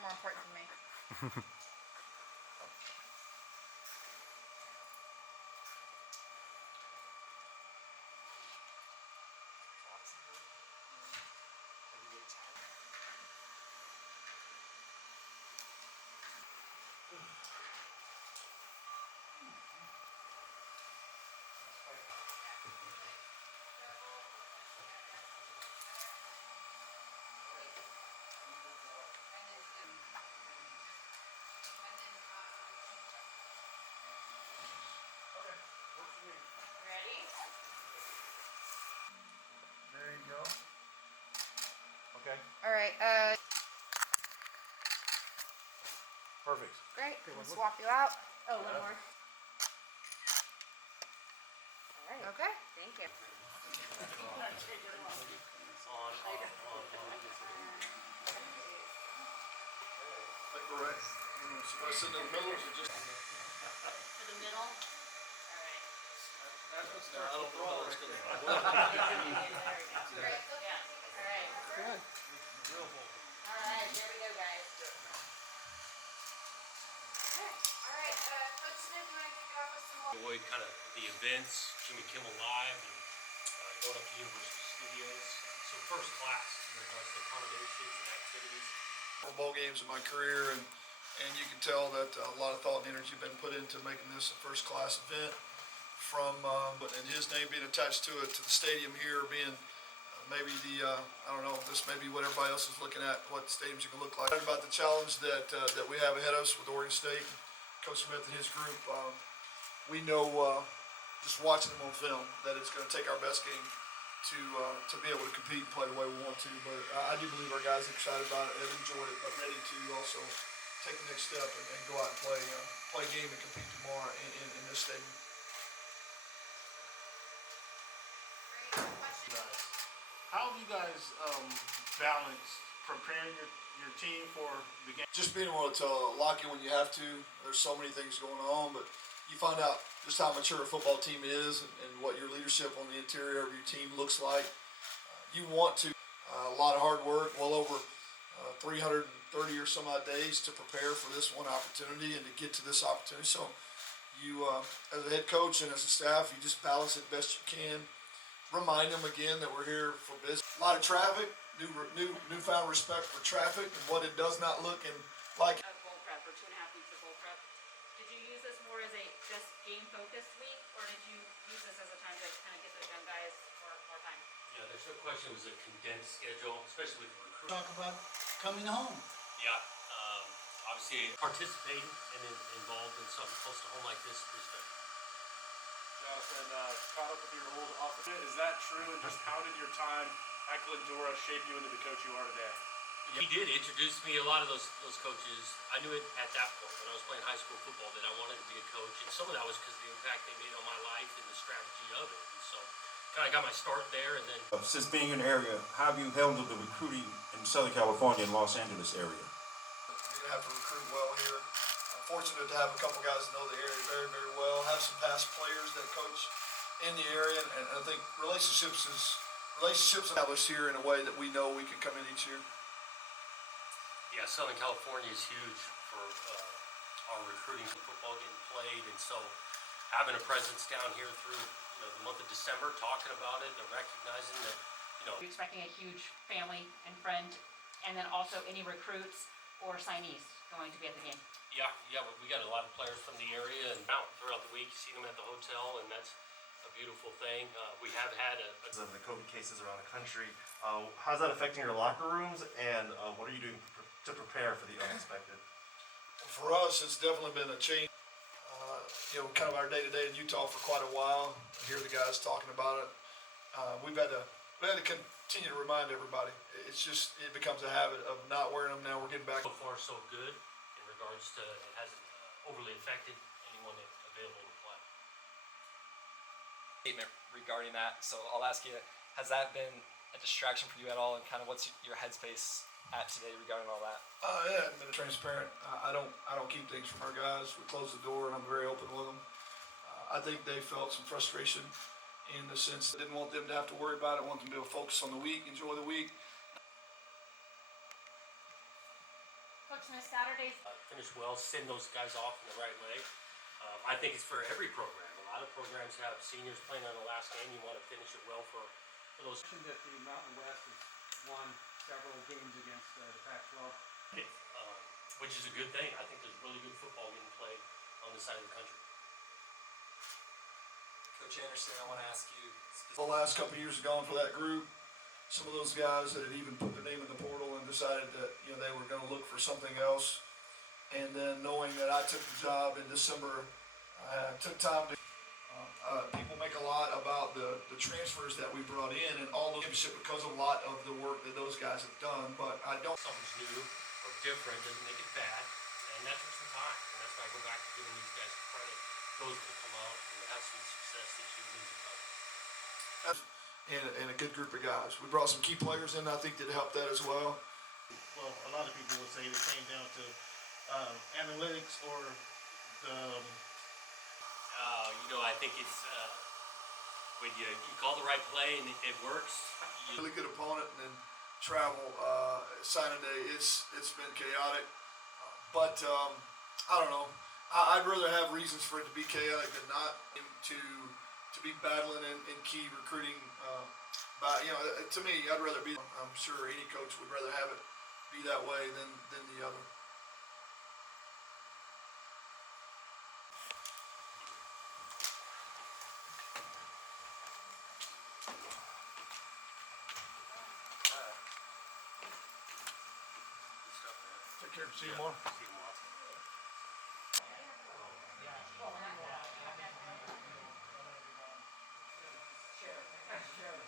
are more important than me. Ready? There you go. Okay. All right. Perfect. Great. We'll swap you out. Oh, one more. All right. Okay. Thank you. Like we're right. Should I sit in the middle or just? To the middle. All right. I don't know how it's gonna. There we go. Yeah. All right. Good. All right. Here we go, guys. All right. Coach Smith, you want to kick off with some more? Enjoyed kind of the events, Jimmy Kimmel Live, and going up to University Studios. So first class in regards to accommodations and activities. Ball games in my career, and you can tell that a lot of thought and energy have been put into making this a first class event. From and his name being attached to it, to the stadium here being maybe the I don't know, this may be what everybody else is looking at, what stadiums are going to look like. About the challenge that we have ahead of us with Oregon State, Coach Smith and his group. We know just watching them on film that it's going to take our best game to be able to compete and play the way we want to. But I do believe our guys are excited about it and enjoy it, but ready to also take the next step and go out and play a game and compete tomorrow in this stadium. How have you guys balanced preparing your team for the game? Just being able to lock in when you have to. There's so many things going on, but you find out just how mature a football team is and what your leadership on the interior of your team looks like. You want to. A lot of hard work, well over 330 or some odd days to prepare for this one opportunity and to get to this opportunity. So you, as a head coach and as a staff, you just balance it best you can. Remind them again that we're here for business. A lot of traffic, newfound respect for traffic and what it does not look and like. Of bowl prep, or 2.5 weeks of bowl prep. Did you use this more as a just game-focused week, or did you use this as a time to kind of get those young guys more time? Yeah, there's no question it was a condensed schedule, especially with recruiting. Talk about coming home. Yeah, obviously participating and involved in something close to home like this is good. Jonathan, caught up with your old office. Is that true? And just how did your time at Glendora shape you into the coach you are today? He did introduce me a lot of those coaches. I knew it at that point when I was playing high school football that I wanted to be a coach, and some of that was because of the impact they made on my life and the strategy of it. And so, kind of got my start there, and then. Since being in the area, how have you handled the recruiting in Southern California and Los Angeles area? You're gonna have to recruit well here. I'm fortunate to have a couple guys that know the area very, very well. Have some past players that coach in the area, and I think relationships established here in a way that we know we can come in each year. Yeah, Southern California is huge for our recruiting and football getting played, and so having a presence down here through the month of December, talking about it, and recognizing that You're expecting a huge family and friend, and then also any recruits or signees going to be at the game. Yeah, we got a lot of players from the area and out throughout the week, seeing them at the hotel, and that's a beautiful thing. We have had of the COVID cases around the country. How's that affecting your locker rooms, and what are you doing to prepare for the unexpected? For us, it's definitely been a change. Kind of our day-to-day in Utah for quite a while. I hear the guys talking about it. We've had to continue to remind everybody. It becomes a habit of not wearing them. Now we're getting back. so far so good in regards to it hasn't overly affected anyone that's available to play. Statement regarding that, so I'll ask you, has that been a distraction for you at all, and kind of what's your headspace at today regarding all that? It hasn't been transparent. I don't keep things from our guys. We close the door and I'm very open with them. I think they felt some frustration in the sense that I didn't want them to have to worry about it. I want them to be able to focus on the week, enjoy the week. Coach Smith, Saturdays. Finish well, send those guys off in the right way. I think it's for every program. A lot of programs have seniors playing on the last game. You want to finish it well for those. Mentioned that the Mountain West has won several games against the Pac-12. Which is a good thing. I think there's really good football getting played on this side of the country. Coach Anderson, I want to ask you. The last couple of years have gone for that group. Some of those guys that had even put their name in the portal and decided that they were going to look for something else. And then knowing that I took the job in December, I took time to. People make a lot about the transfers that we brought in and all those because of a lot of the work that those guys have done. But I don't. Something's new or different doesn't make it bad, and that took some time. And that's why I go back to giving these guys credit. Those will come out and have some success this year. And a good group of guys. We brought some key players in, I think, that helped that as well. Well, a lot of people would say it came down to analytics or the. I think it's when you call the right play and it works. Really good opponent, and then travel signing day. It's been chaotic, but I don't know. I'd rather have reasons for it to be chaotic than not. To be battling in key recruiting. But to me, I'd rather be. I'm sure any coach would rather have it be that way than the other. Take care. See you tomorrow. See you tomorrow. Sure.